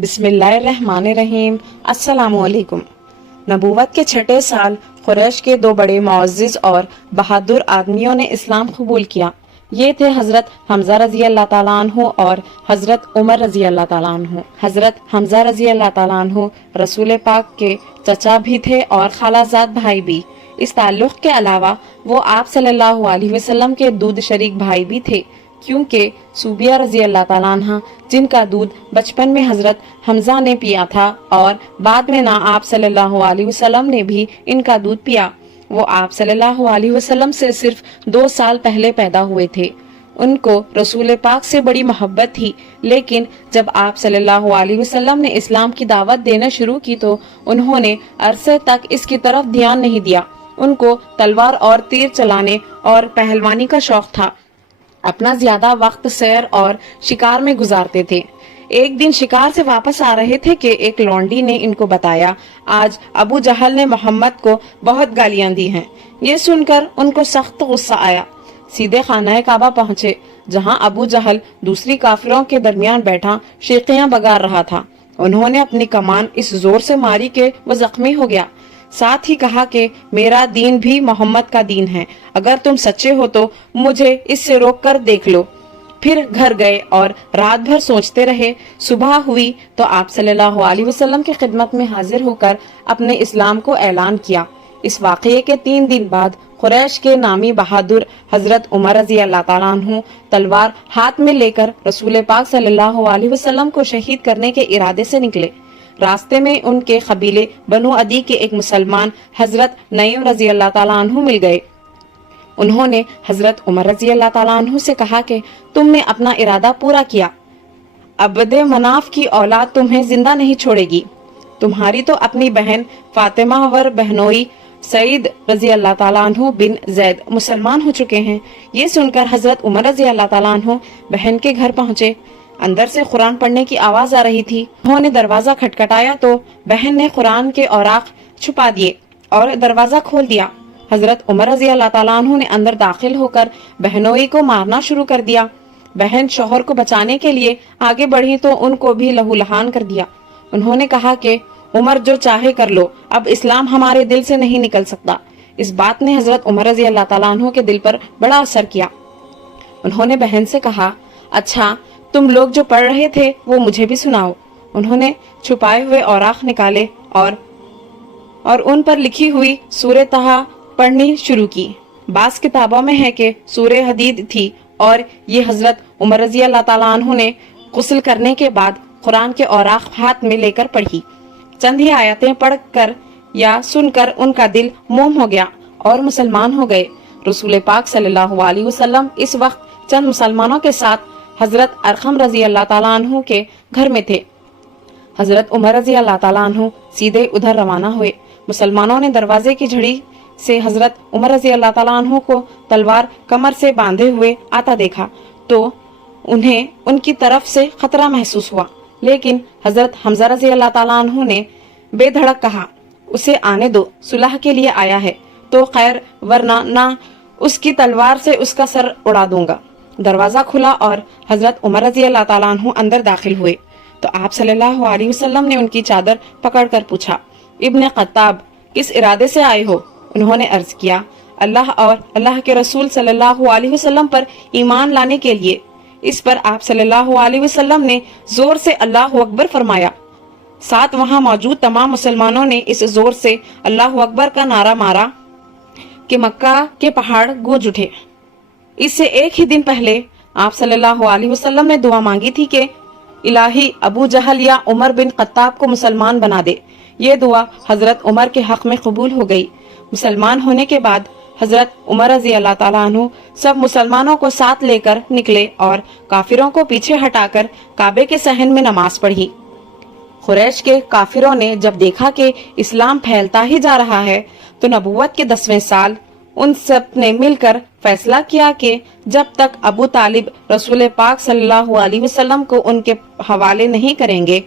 बिस्मिल्लाहिर्रहमानिर्रहीम। अस्सलाम वालेकुम। नबूवत के छठे साल कुरैश के दो बड़े मुअज़्ज़िज़ और बहादुर आदमियों ने इस्लाम कबूल किया। ये थे हजरत हमजा रजी अल्लाह ताला अन्हु और हजरत उमर रजी अल्लाह ताला अन्हु। हजरत हमजा रजी अल्लाह ताला अन्हु रसूल पाक के चचा भी थे और खालाजाद भाई भी। इस ताल्लुक के अलावा वो आप सल्लल्लाहु अलैहि वसल्लम के दूध शरीक भाई भी थे, क्योंकि सूबिया रजी अल्लाह ताला अन्हा, जिनका दूध बचपन में हजरत हमजा ने पिया था और बाद में ना आप सल्लल्लाहु अलैहि वसल्लम ने भी इनका दूध पिया, वो आप सल्लल्लाहु अलैहि वसल्लम से सिर्फ 2 साल पहले पैदा हुए थे। उनको रसूल पाक से बड़ी मोहब्बत थी, लेकिन जब आप सल्लल्लाहु अलैहि वसल्लम ने इस्लाम की दावत देना शुरू की तो उन्होंने अरसे तक इसकी तरफ ध्यान नहीं दिया। उनको तलवार और तीर चलाने और पहलवानी का शौक था। अपना ज्यादा वक्त सैर और शिकार में गुजारते थे। एक दिन शिकार से वापस आ रहे थे कि एक लौंडी ने इनको बताया, आज अबू जहल ने मोहम्मद को बहुत गालियां दी हैं। ये सुनकर उनको सख्त गुस्सा आया। सीधे खाना काबा पहुंचे, जहां अबू जहल दूसरी काफिरों के दरमियान बैठा शेखियां बगार रहा था। उन्होंने अपनी कमान इस जोर से मारी कि वो जख्मी हो गया। साथ ही कहा कि मेरा दीन भी मोहम्मद का दीन है, अगर तुम सच्चे हो तो मुझे इससे रोक कर देख लो। फिर घर गए और रात भर सोचते रहे। सुबह हुई तो आप सल्लल्लाहु अलैहि वसल्लम की खिदमत में हाजिर होकर अपने इस्लाम को ऐलान किया। इस वाक़ये के 3 दिन बाद कुरैश के नामी बहादुर हजरत उमर रजी अल्लाह ताला अन्हु तलवार हाथ में लेकर रसूल पाक सल्लल्लाहु अलैहि वसल्लम को शहीद करने के इरादे से निकले। रास्ते में उनके कबीले बनु अदी के एक मुसलमान हजरत नईम रजी अल्लाह ताला अन्हु मिल गए। उन्होंने हजरत उमर रजी अल्लाह ताला अन्हु से कहा कि तुमने अपना इरादा पूरा किया, अब्दे मनाफ की औलाद तुम्हें जिंदा नहीं छोड़ेगी। तुम्हारी तो अपनी बहन फातिमा वर बहनोई सईद रजी अल्लाह ताला अन्हु बिन जैद मुसलमान हो चुके हैं। ये सुनकर हजरत उमर रजी अल्लाह ताला अन्हु बहन के घर पहुंचे। अंदर से कुरान पढ़ने की आवाज आ रही थी। उन्होंने दरवाजा खटखटाया तो बहन ने कुरान के औराक छुपा दिए और दरवाजा खोल दिया। हजरत उमर रजी अल्लाह ताला अन्हु ने अंदर दाखिल होकर बहनोई को मारना शुरू कर दिया। बहन शौहर को बचाने के लिए आगे बढ़ी तो उनको भी लहूलुहान कर दिया। उन्होंने कहा कि उमर जो चाहे कर लो, अब इस्लाम हमारे दिल से नहीं निकल सकता। इस बात ने हजरत उमर रजी अल्लाह ताला अन्हु के दिल पर बड़ा असर किया। उन्होंने बहन से कहा, अच्छा तुम लोग जो पढ़ रहे थे वो मुझे भी सुनाओ। उन्होंने छुपाए हुए औराक निकाले और उन पर लिखी हुई सूरह तहा पढ़नी शुरू की। बास किताबों में है कि सूरह हदीद थी और ये हजरत उमर रजी अल्लाह ताला अन्हु ने गुस्ल करने के बाद कुरान के औराक हाथ में लेकर पढ़ी। चंद ही आयतें पढ़कर या सुनकर उनका दिल मोम हो गया और मुसलमान हो गए। रसूल पाक सल्लल्लाहु अलैहि वसल्लम इस वक्त चंद मुसलमानों के साथ हजरत अरकम रजी अल्लाह ताला अन्हु के घर में थे। हजरत उमर रजी अल्लाह ताला अन्हु सीधे उधर रवाना हुए। मुसलमानों ने दरवाजे की झड़ी से हजरत उमर रजी अल्लाह ताला अन्हु को तलवार कमर से बांधे हुए आता देखा तो उन्हें उनकी तरफ से खतरा महसूस हुआ, लेकिन हजरत हमजा रजी अल्लाह ताला अन्हु ने बेधड़क कहा, उसे आने दो, सुलह के लिए आया है तो खैर, वरना ना उसकी तलवार से उसका सर उड़ा दूंगा। दरवाजा खुला और हजरत उमर रजी अल्लाह ताला अन्हु अंदर दाखिल हुए तो आप सल्लल्लाहु अलैहि वसल्लम ने उनकी चादर पकड़कर पूछा, इब्ने खत्ताब किस इरादे से आए हो? उन्होंने अर्ज किया, अल्लाह और अल्लाह के रसूल सल्लल्लाहु अलैहि वसल्लम पर ईमान लाने के लिए। इस पर आप सल्लल्लाहु अलैहि वसल्लम ने जोर से अल्लाह अकबर फरमाया। साथ वहां मौजूद तमाम मुसलमानों ने इस जोर से अल्लाह अकबर का नारा मारा कि मक्का के पहाड़ गूंज उठे। इससे एक ही दिन पहले आप सल्लल्लाहु अलैहि वसल्लम ने दुआ मांगी थी कि इलाही अबू जहल या उमर बिन खत्ताब को मुसलमान बना दे। ये दुआ हजरत उमर के हक में कबूल हो गई। मुसलमान होने के बाद हजरत उमर रजी अल्लाह ताला अन्हु सब मुसलमानों को साथ लेकर निकले और काफिरों को पीछे हटाकर काबे के सहन में नमाज पढ़ी। कुरैश के काफिरों ने जब देखा कि इस्लाम फैलता ही जा रहा है तो नबूवत के 10वें साल उन सब ने मिलकर फैसला किया कि जब तक अबू तालिब रसूल पाक सल्लल्लाहु अलैहि वसल्लम को उनके हवाले नहीं करेंगे,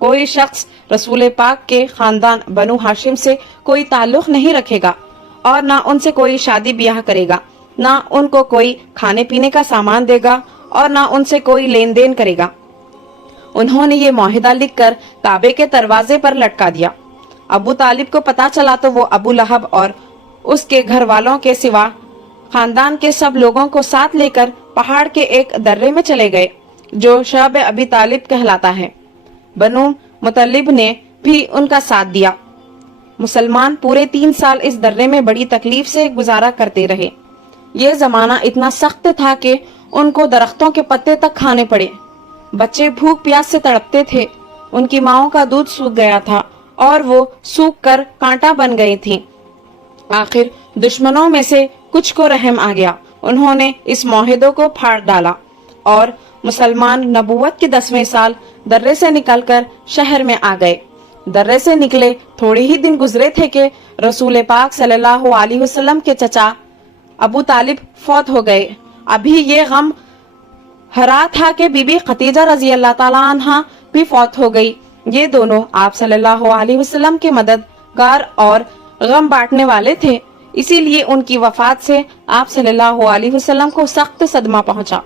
कोई शख्स रसूल पाक के खानदान बनु हाशिम से कोई ताल्लुक नहीं रखेगा और ना उनसे कोई शादी ब्याह करेगा, ना उनको कोई खाने पीने का सामान देगा और ना उनसे कोई लेन देन करेगा। उन्होंने ये मुआहिदा लिखकर काबे के दरवाजे पर लटका दिया। अबू तालिब को पता चला तो वो अबू लहब और उसके घर वालों के सिवा खानदान के सब लोगों को साथ लेकर पहाड़ के एक दर्रे में चले गए जो शब अबी तालिब कहलाता है। बनु मुतल्लिब ने भी उनका साथ दिया। मुसलमान पूरे 3 साल इस दर्रे में बड़ी तकलीफ से गुजारा करते रहे। ये जमाना इतना सख्त था कि उनको दरख्तों के पत्ते तक खाने पड़े। बच्चे भूख प्यास से तड़पते थे। उनकी माओं का दूध सूख गया था और वो सूख कर कांटा बन गई थी। आखिर दुश्मनों में से कुछ को रहम आ गया। उन्होंने इस मुआहिदे को फाड़ डाला और मुसलमान नबूवत के 10वें साल दर्रे से निकलकर शहर में आ गए। दर्रे से निकले थोड़े ही दिन गुजरे थे कि रसूल पाक सल्लल्लाहु अलैहि वसल्लम के चचा अबू तालिब फौत हो गए। अभी ये गम हरा था कि बीबी खतीजा रजी अल्लाह ताला अन्हा भी फौत हो गई। ये दोनों आप सल्लल्लाहु अलैहि वसल्लम के मददगार और गम बांटने वाले थे। इसीलिए उनकी वफात से आप सल्लल्लाहु अलैहि वसल्लम को सख्त सदमा पहुंचा।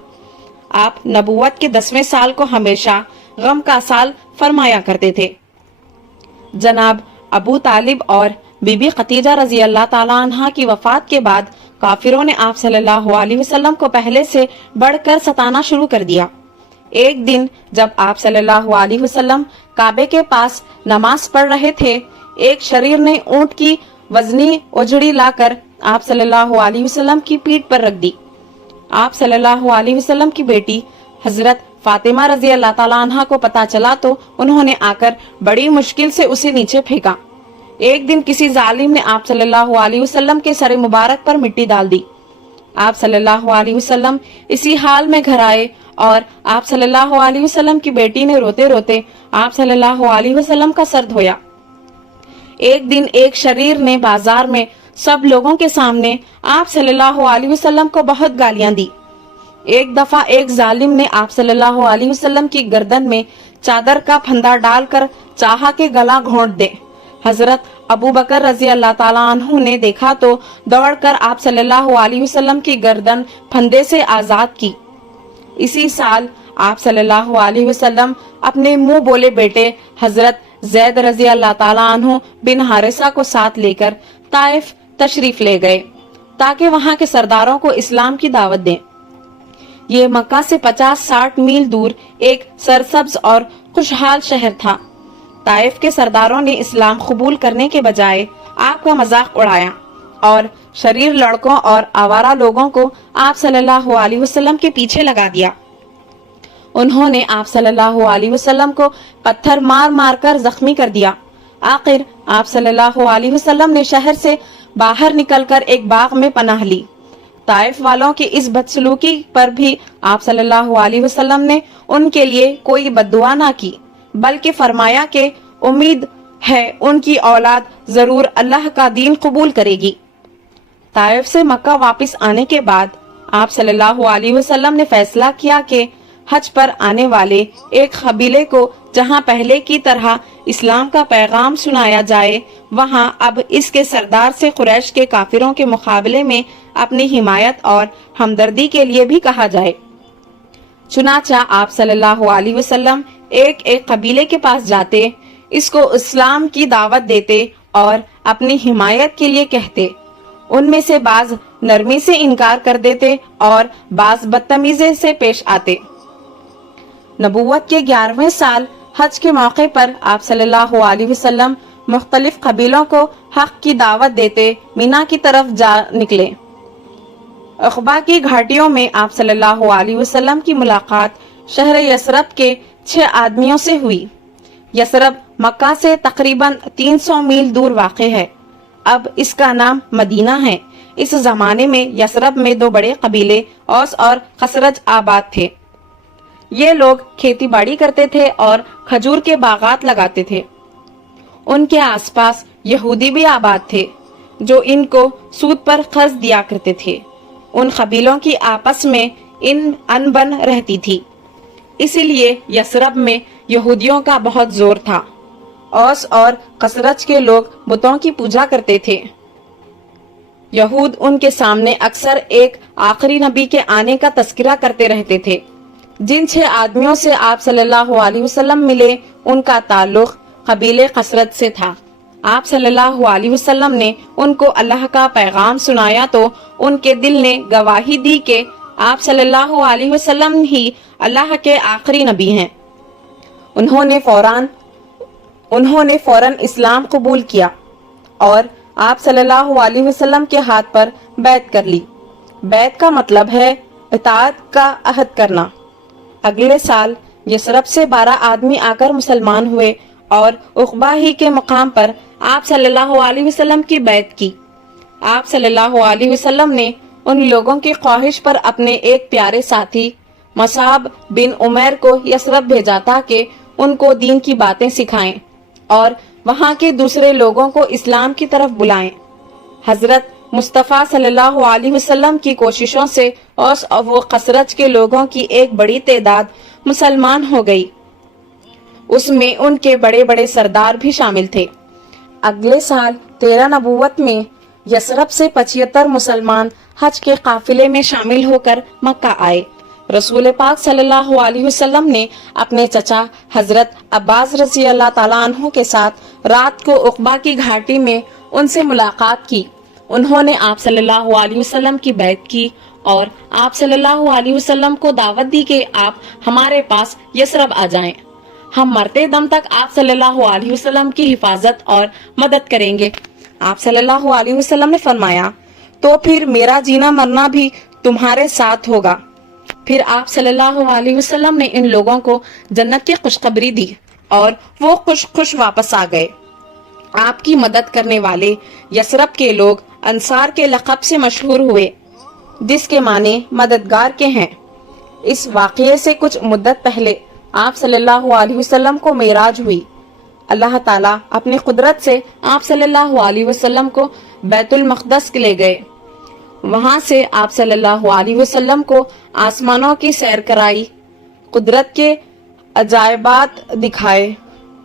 आप नबूवत के 10वें साल को हमेशा गम का साल फरमाया करते थे। जनाब अबू तालिब और बीबी खतीजा रजी अल्लाह ताला अन्हा की वफात के बाद काफिरों ने आप सल्लल्लाहु अलैहि वसल्लम को पहले से बढ़कर सताना शुरू कर दिया। एक दिन जब आप सल्लल्लाहु अलैहि वसल्लम काबे के पास नमाज पढ़ रहे थे, एक शरीर ने ऊंट की वजनी उजड़ी लाकर आप सल्लल्लाहु अलैहि वसल्लम की पीठ पर रख दी। आप सल्लल्लाहु अलैहि वसल्लम की बेटी हजरत फातिमा रजी अल्लाह ताला अन्हा को पता चला तो उन्होंने आकर बड़ी मुश्किल से उसे नीचे फेंका। एक दिन किसी जालिम ने आप सल्लल्लाहु अलैहि वसल्लम के सर मुबारक पर मिट्टी डाल दी। आप सल्लल्लाहु अलैहि वसल्लम इसी हाल में घर आए और आप सल्लल्लाहु अलैहि वसल्लम की बेटी ने रोते रोते आप सल्लल्लाहु अलैहि वसल्लम का सर धोया। एक दिन एक शरीर ने बाजार में सब लोगों के सामने आप सल्लल्लाहु अलैहि वसल्लम को बहुत गालियां दी। एक दफा एक जालिम ने आप सल्लल्लाहु अलैहि वसल्लम की गर्दन में चादर का फंदा डालकर चाहा के गला घोंट दे। हजरत अबू बकर रजी अल्लाह ताला अन्हु ने देखा तो दौड़कर आप सल्लल्लाहु अलैहि वसल्लम की गर्दन फंदे से आजाद की। इसी साल आप सल्लल्लाहु अलैहि वसल्लम अपने मुंह बोले बेटे हजरत जैद रजी अल्लाह ताला अन्हु बिन हारिसा को साथ लेकर ताइफ तशरीफ ले गए ताकि वहां के सरदारों को इस्लाम की दावत दें। ये मक्का से 50-60 मील दूर एक सरसब्ज और खुशहाल शहर था। ताइफ के सरदारों ने इस्लाम कबूल करने के बजाय आपका मजाक उड़ाया और शरीर लड़कों और आवारा लोगों को आप सल्लल्लाहु अलैहि वसल्लम के पीछे लगा दिया। उन्होंने आप सल्लल्लाहु अलैहि वसल्लम को पत्थर मार मार कर जख्मी कर दिया। आखिर आप सल्लल्लाहु अलैहि वसल्लम ने शहर से बाहर निकलकर एक बाग में पनाह ली। ताइफ वालों की इस बदसलूकी पर भी आप सल्लल्लाहु अलैहि वसल्लम ने उनके लिए कोई बद्दुआ ना की, बल्कि फरमाया कि उम्मीद है उनकी औलाद जरूर अल्लाह का दीन कबूल करेगी। ताइफ से मक्का वापस आने के बाद आप सल्लल्लाहु अलैहि वसल्लम ने फैसला किया कि हज पर आने वाले एक कबीले को जहां पहले की तरह इस्लाम का पैगाम सुनाया जाए, वहां अब इसके सरदार से कुरैश के काफिरों के मुकाबले में अपनी हिमायत और हमदर्दी के लिए भी कहा जाए। चुनाचा आप सल्लल्लाहु अलैहि वसल्लम एक एक कबीले के पास जाते, इसको इस्लाम की दावत देते और अपनी हिमायत के लिए कहते। उनमें से बाज नरमी से इनकार कर देते और बाज बदतमीजी से पेश आते। नबूवत के 11वें साल हज के मौके पर आप सल्लल्लाहु अलैहि वसल्लम मुख्तलिफ कबीलों को हक की दावत देते मीना की तरफ जा निकले। अखबा की घाटियों में आप सल्लल्लाहु अलैहि वसल्लम की मुलाकात शहर यसरब के 6 आदमियों से हुई। यसरब मक्का से तकरीबन 300 मील दूर वाक़ है। अब इसका नाम मदीना है। इस जमाने में यसरब में 2 बड़े कबीले औस और खसरज आबाद थे। ये लोग खेती बाड़ी करते थे और खजूर के बागात लगाते थे। उनके आसपास यहूदी भी आबाद थे जो इनको सूद पर कर्ज दिया करते थे। उन कबीलों की आपस में इन अनबन रहती थी, इसीलिए यसरब में यहूदियों का बहुत जोर था। औस और खसरज के लोग बुतों की पूजा करते थे। यहूद उनके सामने अक्सर एक आखिरी नबी के आने का तस्करा करते रहते थे। जिन 6 आदमियों से आप सल्लल्लाहु अलैहि वसल्लम मिले उनका ताल्लुक कबीले कसरत से था। आप सल्लल्लाहु अलैहि वसल्लम ने उनको अल्लाह का पैगाम सुनाया तो उनके दिल ने गवाही दी कि आप सल्लल्लाहु अलैहि वसल्लम ही अल्लाह के आखिरी नबी हैं। उन्होंने फौरन इस्लाम कबूल किया और आप सल्लल्लाहु अलैहि वसल्लम के हाथ पर बैत कर ली। बैत का मतलब है इताअत का अहद करना। अगले साल यसरब से 12 आदमी आकर मुसलमान हुए और उक़बा ही के मुकाम पर आप सल्लल्लाहु अलैहि वसल्लम की बैत की। आप सल्लल्लाहु अलैहि वसल्लम ने उन लोगों की ख्वाहिश पर अपने एक प्यारे साथी मसाब बिन उमैर को यसरब भेजा ताकि उनको दीन की बातें सिखाएं और वहां के दूसरे लोगों को इस्लाम की तरफ बुलाएं। हजरत मुस्तफ़ा सल्लल्लाहु अलैहि वसल्लम की कोशिशों से औस और वो खसरज के लोगों की एक बड़ी तादाद मुसलमान हो गई। उसमें उनके बड़े बड़े सरदार भी शामिल थे। अगले साल 13 नबूवत में यसरब से 75 मुसलमान हज के काफिले में शामिल होकर मक्का आए। रसूल पाक सल्लल्लाहु अलैहि वसल्लम ने अपने चचा हजरत अब्बास रज़ी अल्लाह ताला अन्हु के साथ रात को उक़बा की घाटी में उनसे मुलाकात की। उन्होंने आप सल्लल्लाहु अलैहि वसल्लम की बैत की और आप सल्लल्लाहु अलैहि वसल्लम को दावत दी कि आप हमारे पास यसरब आ जाएं। हम मरते दम तक आप सल्लल्लाहु अलैहि वसल्लम की हिफाजत और मदद करेंगे। आप सल्लल्लाहु अलैहि वसल्लम ने फरमाया, तो फिर मेरा जीना मरना भी तुम्हारे साथ होगा। फिर आप सल्लल्लाहु अलैहि वसल्लम ने इन लोगों को जन्नत की खुशखबरी दी और वो खुश वापस आ गए। आपकी मदद करने वाले यसरब के लोग अंसार के लक़ब से मशहूर हुए, जिसके माने मददगार के हैं। इस वाक़ये से कुछ मुद्दत पहले आप सल्लल्लाहु अलैहि वसल्लम को मेराज हुई। अल्लाह ताला अपनी कुदरत से आप सल्लल्लाहु अलैहि वसल्लम को बैतुल मक़दस ले गए। वहां से आप सल्लल्लाहु अलैहि वसल्लम को आसमानों की सैर कराई, कुदरत के अजायबात दिखाए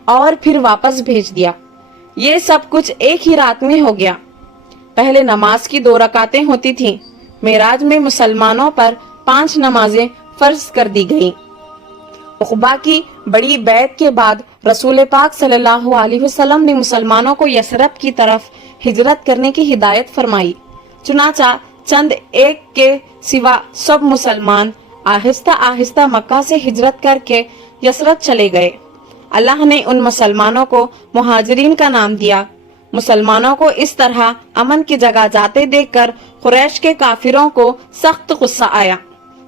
और फिर वापस भेज दिया। ये सब कुछ एक ही रात में हो गया। पहले नमाज की 2 रकातें होती थीं। मेराज में मुसलमानों पर 5 नमाजें फर्ज कर दी गईं। उक़बा की बड़ी बैत के बाद रसूल पाक सल्लल्लाहु अलैहि वसल्लम ने मुसलमानों को यसरब की तरफ हिजरत करने की हिदायत फरमाई। चुनाचा चंद एक के सिवा सब मुसलमान आहिस्ता आहिस्ता मक्का से हिजरत करके यसरब चले गए। अल्लाह ने उन मुसलमानों को मुहाजिरीन का नाम दिया। मुसलमानों को इस तरह अमन की जगह जाते देखकर कुरैश के काफिरों को सख्त गुस्सा आया।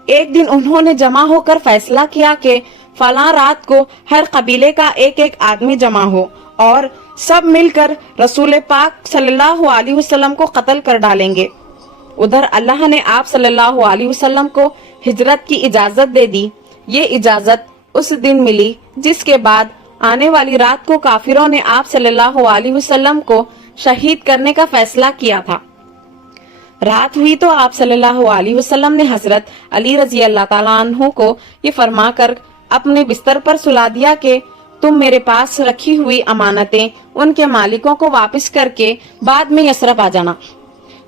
एक दिन उन्होंने जमा होकर फैसला किया कि फलां रात को हर कबीले का एक एक आदमी जमा हो और सब मिलकर रसूल पाक सल्लल्लाहु अलैहि वसल्लम को कत्ल कर डालेंगे। उधर अल्लाह ने आप सल्लल्लाहु अलैहि वसल्लम को हिजरत की इजाजत दे दी। ये इजाजत उस दिन मिली जिसके बाद आने वाली रात को काफिरों ने आप सल्लल्लाहु अलैहि वसल्लम को शहीद करने का फैसला किया था। रात हुई तो आप सल्लल्लाहु अलैहि वसल्लम ने हजरत अली रजी अल्लाह ताला अन्हु को ये फरमाकर अपने बिस्तर पर सुला दिया कि तुम मेरे पास रखी हुई अमानतें उनके मालिकों को वापस करके बाद में यसरब आ जाना।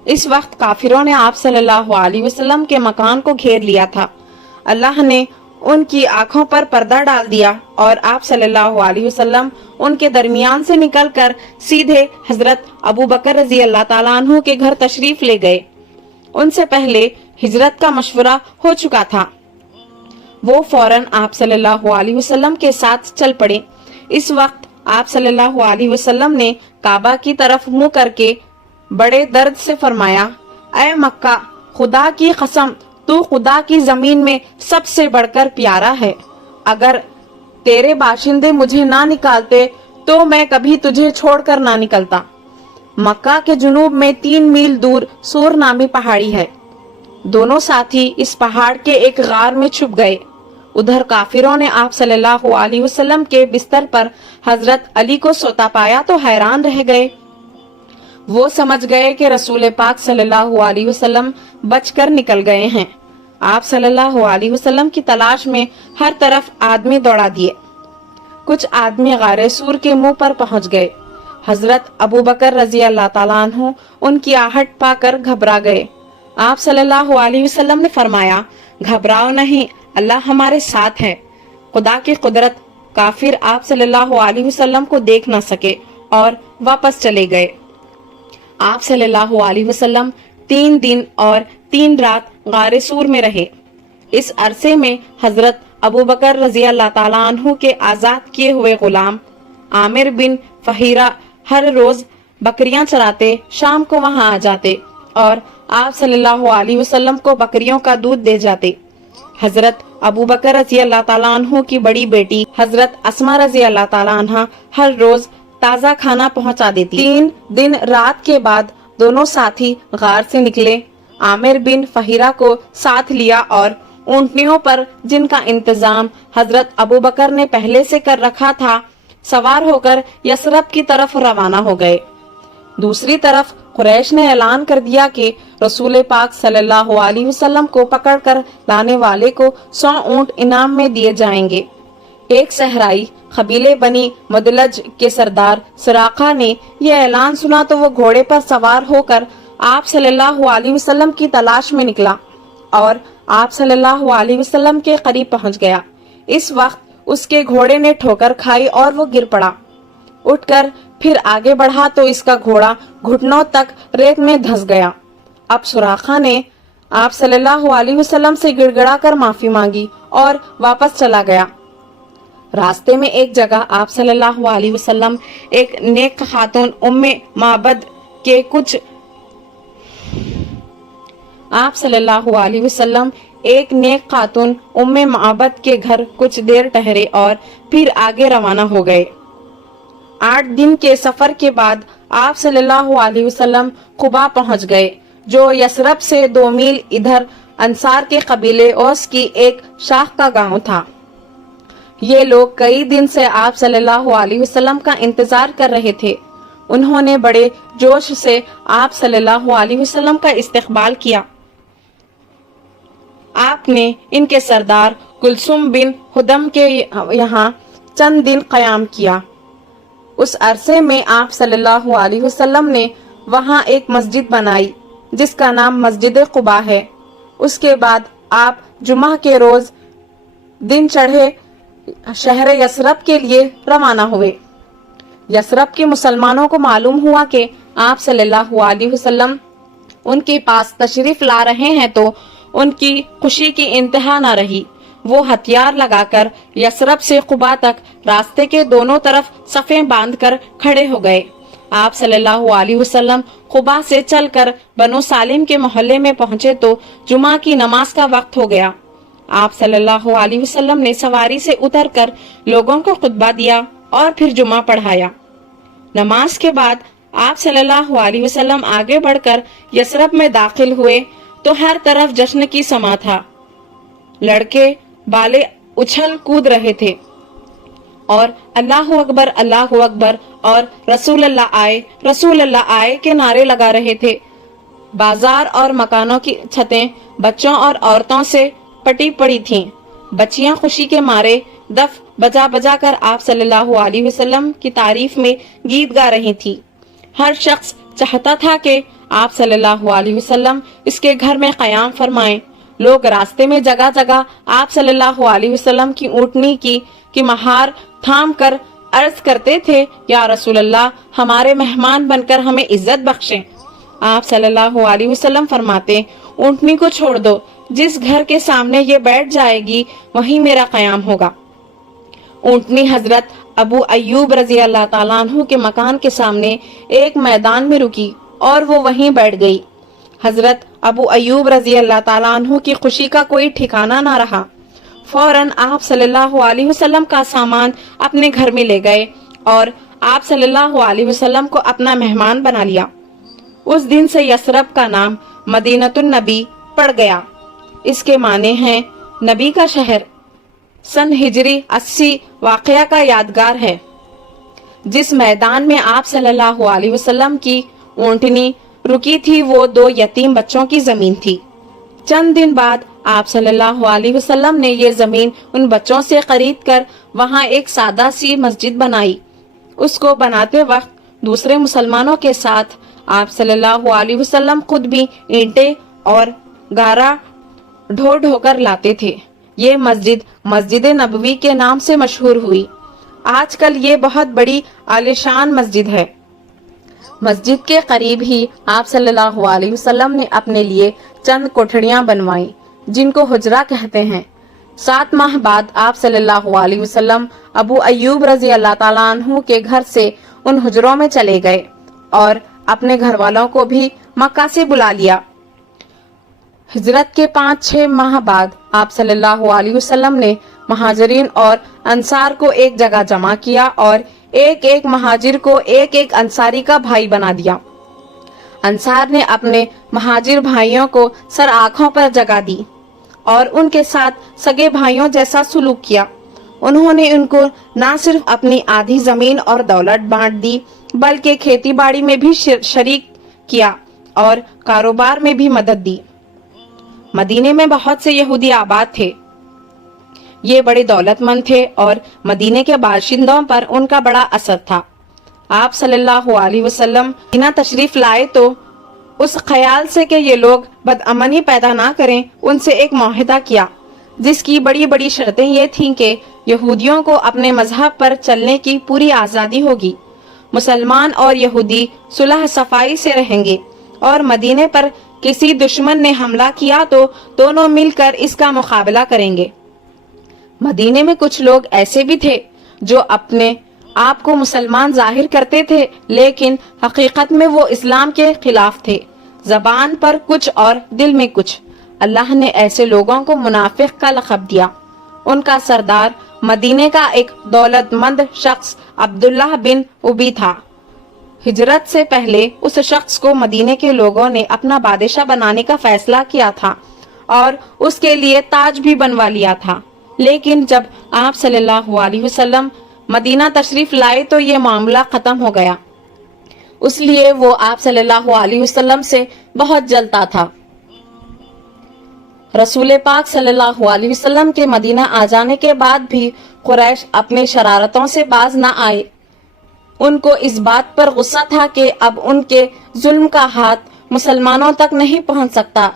इस वक्त काफिरों ने आप सल्लल्लाहु अलैहि वसल्लम के मकान को घेर लिया था। अल्लाह ने उनकी आंखों पर पर्दा डाल दिया और आप सल्लल्लाहु अलैहि वसल्लम उनके दरमियान से निकलकर सीधे हजरत अबू बकर रजी अल्लाह ताला अन्हु के घर तशरीफ ले गए। उनसे पहले हिजरत का मशवरा हो चुका था। वो फौरन आप सल्लल्लाहु अलैहि वसल्लम के साथ चल पड़े। इस वक्त आप सल्लल्लाहु अलैहि वसल्लम ने काबा की तरफ मुंह करके बड़े दर्द से फरमाया, ऐ मक्का, खुदा की कसम, तू खुदा की जमीन में सबसे बढ़कर प्यारा है। अगर तेरे बाशिंदे मुझे ना निकालते तो मैं कभी तुझे छोड़कर ना निकलता। मक्का के जुनूब में 3 मील दूर सूर नामी पहाड़ी है। दोनों साथी इस पहाड़ के एक गार में छुप गए। उधर काफिरों ने आप सल्लल्लाहु अलैहि वसल्लम के बिस्तर पर हजरत अली को सोता पाया तो हैरान रह गए। वो समझ गए कि रसूल पाक सल्लल्लाहु अलैहि वसल्लम बचकर निकल गए हैं। आप सल्लल्लाहु अलैहि वसल्लम की तलाश में हर तरफ आदमी दौड़ा दिए। कुछ आदमी गारे सूर के मुंह पर पहुंच गए। हजरत अबू बकर रजी अल्लाह ताला अन्हु उनकी आहट पाकर घबरा गए। आप सल्लल्लाहु अलैहि वसल्लम ने फरमाया, घबराओ नहीं, اللہ हमारे साथ है। खुदा की कुदरत काफिर आप सल्लल्लाहु अलैहि वसल्लम को देख न सके और वापस चले गए। आप सल्लल्लाहु अलैहि वसल्लम 3 दिन और 3 रात गारे सूर में रहे। इस अरसे में हजरत अबू बकर रजी अल्लाह ताला अन्हु के आजाद किए हुए गुलाम आमिर बिन फहीरा हर रोज बकरियां चराते शाम को वहां आ जाते और आप सल्लल्लाहु अलैहि वसल्लम को बकरियों का दूध दे जाते। हजरत अबू बकर रजी अल्लाह ताला अन्हु की बड़ी बेटी हजरत अस्मा रजी अल्लाह ताला अन्हा हर रोज ताजा खाना पहुंचा देती। 3 दिन रात के बाद दोनों साथी गार से निकले। आमिर बिन फहीरा को साथ लिया और ऊंटनियों पर जिनका इंतजाम हजरत अबू बकर ने पहले से कर रखा था, सवार होकर यसरब की तरफ रवाना हो गए। दूसरी तरफ कुरैश ने ऐलान कर दिया कि रसूल पाक सल्लल्लाहु अलैहि वसल्लम को पकड़कर लाने वाले को 100 ऊंट इनाम में दिए जाएंगे। एक सहराई कबीले बनी मदलज के सरदार सराका ने यह ऐलान सुना तो वो घोड़े पर सवार होकर आप सल्लल्लाहु अलैहि वसल्लम की तलाश में निकला और आप सल्लल्लाहु अलैहि वसल्लम के करीब पहुंच गया। इस वक्त उसके घोड़े ने ठोकर खाई और वो गिर पड़ा। उठकर फिर आगे बढ़ा तो इसका घोड़ा घुटनों तक रेत में धंस गया। अब सुराखा ने आप सल्लल्लाहु अलैहि वसल्लम से गिड़गिड़ा कर माफी मांगी और वापस चला गया। रास्ते में एक जगह आप सल्लल्लाहु अलैहि वसल्लम एक नेक खातून उम्मे माबद के कुछ आप सल्लल्लाहु अलैहि वसल्लम एक नेक खातून उम्मे माबद के घर कुछ देर ठहरे और फिर आगे रवाना हो गए। 8 दिन के सफर के बाद आप सल्लल्लाहु अलैहि वसल्लम कुबा पहुंच गए, जो यसरब से 2 मील इधर अंसार के कबीले औस की एक शाख का गांव था। ये लोग कई दिन से आप सल्लल्लाहु अलैहि वसल्लम का इंतजार कर रहे थे। उन्होंने बड़े जोश से आप सल्लल्लाहु अलैहि वसल्लम का इस्तकबाल किया। आपने इनके सरदार कुलसुम बिन हुदम के यहाँ चंद दिन कयाम किया। उस अरसे में आप सल्लल्लाहु अलैहि वसल्लम ने वहाँ एक मस्जिद बनाई जिसका नाम मस्जिद कुबा है। उसके बाद आप जुमा के रोज दिन चढ़े शहर यसरब के लिए रवाना हुए। यसरब के मुसलमानों को मालूम हुआ कि आप सल्लल्लाहु अलैहि वसल्लम उनके पास तशरीफ ला रहे हैं तो उनकी खुशी की इंतहा न रही। वो हथियार लगाकर यसरब से कुबा तक रास्ते के दोनों तरफ सफ़ें बांधकर खड़े हो गए। आप सल्लल्लाहु अलैहि वसल्लम कुबा से चलकर बनो सालिम के मोहल्ले में पहुंचे तो जुमा की नमाज का वक्त हो गया। आप सल्लल्लाहु अलैहि वसल्लम ने सवारी से उतरकर लोगों को खुतबा दिया और फिर जुमा पढ़ाया। नमाज के बाद आप सल्लल्लाहु अलैहि वसल्लम आगे बढ़कर यसरब में दाखिल हुए तो हर तरफ जश्न की समा था। लड़के बाले उछल कूद रहे थे और अल्लाहु अकबर और रसूल अल्लाह आए के नारे लगा रहे थे। बाजार और मकानों की छतें बच्चों और औरतों से पटी पड़ी थीं। बच्चियां खुशी के मारे दफ बजा बजा कर आप सल्लल्लाहु अलैहि वसल्लम की तारीफ में गीत गा रही थी। हर शख्स चाहता था कि आप सल्लल्लाहु अलैहि वसल्लम इसके घर में कयाम फरमाएं। लोग रास्ते में जगह जगह आप सल्लल्लाहु अलैहि वसल्लम की ऊँटनी की महार थाम कर अर्ज करते थे, या रसूल अल्लाह, हमारे मेहमान बनकर हमें इज्जत बख्शें। आप सल्लल्लाहु अलैहि वसल्लम फरमाते, ऊँटनी को छोड़ दो, जिस घर के सामने ये बैठ जाएगी वहीं मेरा कयाम होगा। ऊँटनी हजरत अबू अय्यूब रजी अल्लाह ताला अन्हु के मकान के सामने एक मैदान में रुकी और वो वहीं बैठ गई। हजरत अबू अय्यूब रजी अल्लाह ताला अन्हु की खुशी का कोई ठिकाना ना रहा। फौरन आप सल्लल्लाहु अलैहि वसल्लम का सामान अपने घर में ले गए और आप सल्लल्लाहु अलैहि वसल्लम को अपना मेहमान बना लिया। उस दिन से यसरब का नाम मदीनतुन नबी पड़ गया। इसके माने हैं नबी का शहर। सन हिजरी 80 वाकया का यादगार है। जिस मैदान में आप सल्लल्लाहु अलैहि वसल्लम की ऊँटनी रुकी थी वो 2 यतीम बच्चों की जमीन थी। चंद दिन बाद आप सल्लल्लाहु अलैहि वसल्लम ने ये जमीन उन बच्चों से खरीद कर वहाँ एक सादा सी मस्जिद बनाई। उसको बनाते वक्त दूसरे मुसलमानों के साथ आप सल्लल्लाहु अलैहि वसल्लम खुद भी ईंटें और गारा ढो ढो कर लाते थे। ये मस्जिद मस्जिद नबवी के नाम से मशहूर हुई। आजकल ये बहुत बड़ी आलीशान मस्जिद है। मस्जिद के करीब ही आप सल्लल्लाहु अलैहि वसल्लम ने अपने लिए चंद कोठड़ियां बनवाई, जिनको हुजरा कहते हैं। 7 माह बाद आप सल्लल्लाहु अलैहि वसल्लम अबू अय्यूब रजी अल्लाह ताला अन्हु के घर से उन हुजरों में चले गए और अपने घर वालों को भी मक्का से बुला लिया। हिजरत के 5-6 माह बाद आप सल्लल्लाहु अलैहि वसल्लम ने महाजरीन और अंसार को एक जगह जमा किया और एक एक महाजिर को एक एक अंसारी का भाई बना दिया। अंसार ने अपने महाजिर भाइयों को सर आंखों पर जगह दी और उनके साथ सगे भाइयों जैसा सुलूक किया। उन्होंने उनको न सिर्फ अपनी आधी जमीन और दौलत बांट दी, बल्कि खेती बाड़ी में भी शरीक किया और कारोबार में भी मदद दी। मदीने में बहुत से यहूदी आबाद थे। ये बड़े दौलतमंद थे और मदीने के बाशिंदों पर उनका बड़ा असर था। आप सल्लल्लाहु अलैहि वसल्लम मदीना तशरीफ लाए तो उस ख्याल से कि ये लोग बदअमनी पैदा ना करें, उनसे एक मुआहिदा किया, जिसकी बड़ी बड़ी शर्तें ये थीं कि यहूदियों को अपने मजहब पर चलने की पूरी आज़ादी होगी, मुसलमान और यहूदी सुलह सफाई से रहेंगे और मदीने पर किसी दुश्मन ने हमला किया तो दोनों मिलकर इसका मुकाबला करेंगे। मदीने में कुछ लोग ऐसे भी थे जो अपने आप को मुसलमान जाहिर करते थे, लेकिन हकीकत में वो इस्लाम के खिलाफ थे। जबान पर कुछ और दिल में कुछ। अल्लाह ने ऐसे लोगों को मुनाफिक का लक़ब दिया। उनका सरदार मदीने का एक दौलतमंद शख्स अब्दुल्लाह बिन उबी था। हिजरत से पहले उस शख्स को मदीने के लोगों ने अपना बादशाह बनाने का फैसला किया था और उसके लिए ताज भी बनवा लिया था। लेकिन जब आप सल्लल्लाहु अलैहि वसल्लम मदीना तशरीफ लाए तो ये मामला खत्म हो गया। इसलिए वो आप सल्लल्लाहु अलैहि वसल्लम से बहुत जलता था। रसूल पाक सल्लल्लाहु अलैहि वसल्लम के मदीना आ जाने के बाद भी कुरैश अपने शरारतों से बाज न आए। उनको इस बात पर गुस्सा था कि अब उनके जुल्म का हाथ मुसलमानों तक नहीं पहुंच सकता।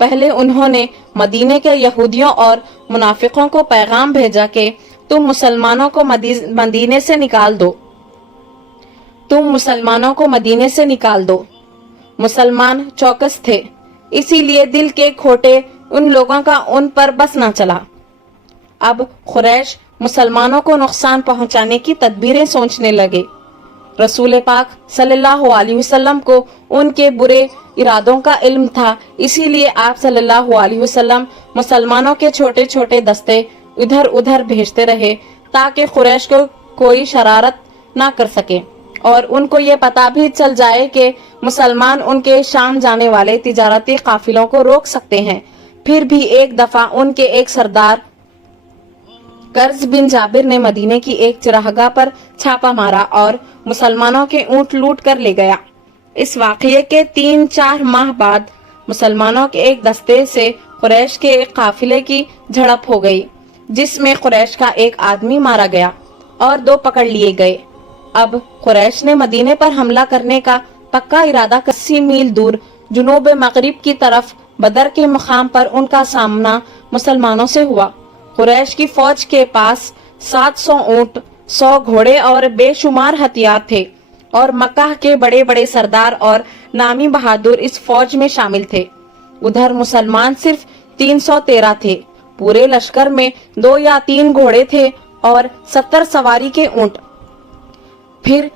पहले उन्होंने मदीने के यहूदियों और मुनाफिकों को पैगाम भेजा कि तुम मुसलमानों को मदीने से निकाल दो। मुसलमान चौकस थे, इसीलिए दिल के खोटे उन लोगों का उन पर बस न चला। अब कुरैश मुसलमानों को नुकसान पहुंचाने की तदबीरें सोचने लगे। रसूल पाक सल्लल्लाहु अलैहि वसल्लम को उनके बुरे इरादों का इल्म था, इसीलिए आप सल्लल्लाहु अलैहि वसल्लम मुसलमानों के छोटे छोटे दस्ते इधर उधर भेजते रहे ताकि कुरैश को कोई शरारत ना कर सके और उनको ये पता भी चल जाए कि मुसलमान उनके शाम जाने वाले तिजारती काफिलों को रोक सकते हैं। फिर भी एक दफा उनके एक सरदार कर्ज बिन जाबिर ने मदीने की एक चराहगा पर छापा मारा और मुसलमानों के ऊंट लूट कर ले गया। इस वाकये के 3-4 माह बाद मुसलमानों के एक दस्ते से कुरैश के एक काफिले की झड़प हो गई, जिसमें कुरैश का एक आदमी मारा गया और 2 पकड़ लिए गए। अब कुरैश ने मदीने पर हमला करने का पक्का इरादा 80 मील दूर जुनूब मगरिब की तरफ बदर के मुकाम पर उनका सामना मुसलमानों से हुआ। कुरैश की फौज के पास 700 ऊंट, 100 घोड़े और बेशुमार हथियार थे और मक्का के बड़े बड़े सरदार और नामी बहादुर इस फौज में शामिल थे। उधर मुसलमान सिर्फ 313 थे। पूरे लश्कर में 2 या 3 घोड़े थे और 70 सवारी के ऊंट। फिर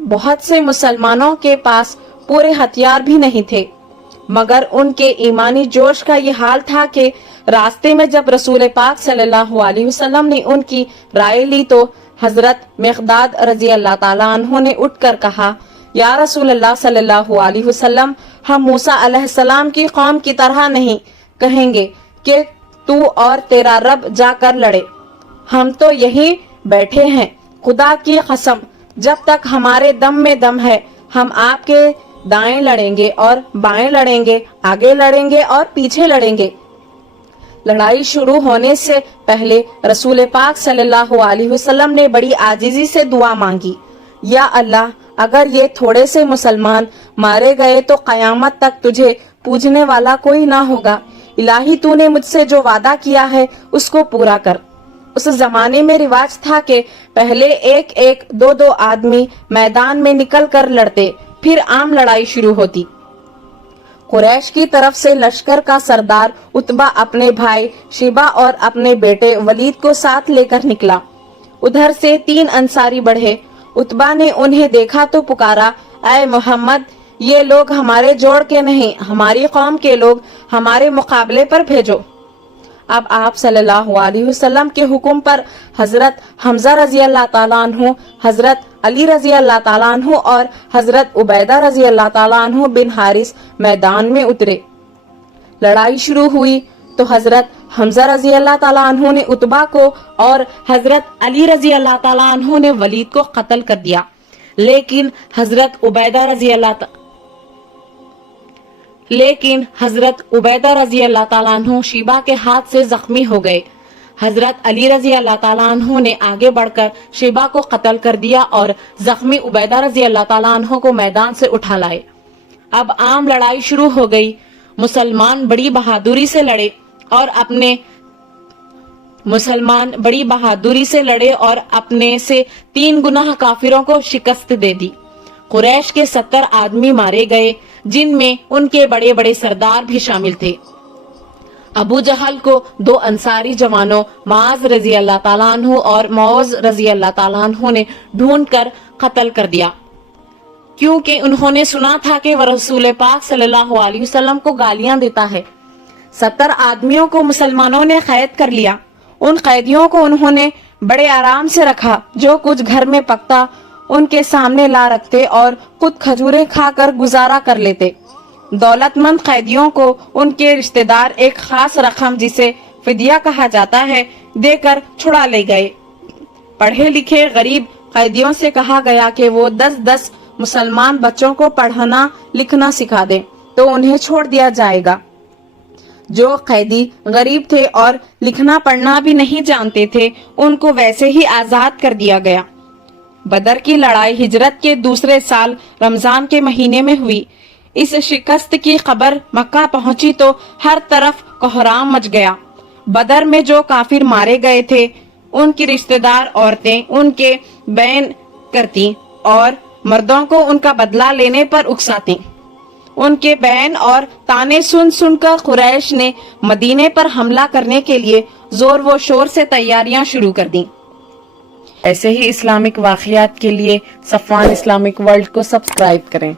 बहुत से मुसलमानों के पास पूरे हथियार भी नहीं थे, मगर उनके ईमानी जोश का ये हाल था कि रास्ते में जब रसूल पाक सल्लल्लाहु अलैहि वसल्लम ने उनकी राय ली तो हजरत मिक़दाद रजी अल्लाह ताला अन्हु ने उठकर कहा, या रसूल अल्लाह सल्लल्लाहु अलैहि वसल्लम, हम मूसा अलैहिस्सलाम की कौम की तरह नहीं कहेंगे कि तू और तेरा रब जाकर लड़े। हम तो यहीं बैठे हैं। खुदा की कसम, जब तक हमारे दम में दम है हम आपके दाएं लड़ेंगे और बाएं लड़ेंगे, आगे लड़ेंगे और पीछे लड़ेंगे। लड़ाई शुरू होने से पहले रसूल पाक सल्लल्लाहु अलैहि वसल्लम ने बड़ी आजिजी से दुआ मांगी, या अल्लाह, अगर ये थोड़े से मुसलमान मारे गए तो कयामत तक तुझे पूजने वाला कोई ना होगा। الہی تو نے مجھ سے جو وعدہ کیا ہے اس کو پورا کر۔ اس زمانے میں رواج تھا کہ پہلے ایک ایک دو دو آدمی میدان میں نکل کر لڑتے، پھر عام لڑائی شروع ہوتی۔ قریش کی طرف سے لشکر کا سردار عتبہ اپنے بھائی شیبہ اور اپنے بیٹے ولید کو ساتھ لے کر نکلا۔ ادھر سے 3 انصاری بڑھے۔ عتبہ نے انہیں دیکھا تو پکارا، اے محمد، یہ لوگ ہمارے جوڑ کے نہیں، ہماری قوم کے لوگ، ہمارے مقابلے پر بھیجو۔ اب آپ صلی اللہ علیہ وسلم کے حکم پر حضرت حمزہ رضی اللہ تعالیٰ عنہ، حضرت علی رضی اللہ تعالیٰ عنہ اور حضرت عبیدہ رضی اللہ تعالیٰ عنہ بن حارث میدان میں اترے۔ لڑائی شروع ہوئی تو حضرت حمزہ رضی اللہ تعالیٰ عنہ نے عتبہ کو اور حضرت علی رضی اللہ تعالیٰ عنہ نے ولید کو قتل کر دیا، لیکن حضرت عبیدہ رضی اللہ تعالیٰ عنہ شیبہ کے ہاتھ سے زخمی ہو گئے۔ حضرت علی رضی اللہ تعالیٰ عنہ نے آگے بڑھ کر شیبہ کو قتل کر دیا اور زخمی عبیدہ رضی اللہ تعالیٰ عنہ کو میدان سے اٹھا لائے۔ اب عام لڑائی شروع ہو گئی۔ مسلمان بڑی بہادری سے لڑے اور اپنے سے 3 گنا کافروں کو شکست دے دی۔ قریش کے 70 آدمی مارے گئے، جن میں ان کے بڑے بڑے سردار بھی شامل تھے۔ ابو جہل کو 2 انصاری جوانوں معاذ رضی اللہ تعالیٰ عنہ اور معوذ رضی اللہ تعالیٰ عنہ نے ڈھونڈ کر قتل کر دیا، کیونکہ انہوں نے سنا تھا کہ وہ رسول پاک صلی اللہ علیہ وسلم کو گالیاں دیتا ہے۔ 70 آدمیوں کو مسلمانوں نے قید کر لیا۔ ان قیدیوں کو انہوں نے بڑے آرام سے رکھا، جو کچھ گھر میں پکتا ان کے سامنے لا رکھتے اور خود کھجوریں کھا کر گزارا کر لیتے۔ دولت مند قیدیوں کو ان کے رشتہ دار ایک خاص رقم، جسے فدیہ کہا جاتا ہے، دے کر چھڑا لے گئے۔ پڑھے لکھے غریب قیدیوں سے کہا گیا کہ وہ 10 مسلمان بچوں کو پڑھنا لکھنا سکھا دیں تو انہیں چھوڑ دیا جائے گا۔ جو قیدی غریب تھے اور لکھنا پڑھنا بھی نہیں جانتے تھے، ان کو ویسے ہی آزاد کر دیا گیا۔ بدر کی لڑائی ہجرت کے دوسرے سال رمضان کے مہینے میں ہوئی۔ اس شکست کی خبر مکہ پہنچی تو ہر طرف کوہرام مچ گیا۔ بدر میں جو کافر مارے گئے تھے، ان کی رشتہ دار عورتیں ان کے بین کرتی اور مردوں کو ان کا بدلہ لینے پر اکساتی۔ ان کے بین اور تانے سن سن کر قریش نے مدینے پر حملہ کرنے کے لیے زور و شور سے تیاریاں شروع کر دیں۔ ایسے ہی اسلامک واقعات کے لیے صفوان اسلامک ورلڈ کو سبسکرائب کریں۔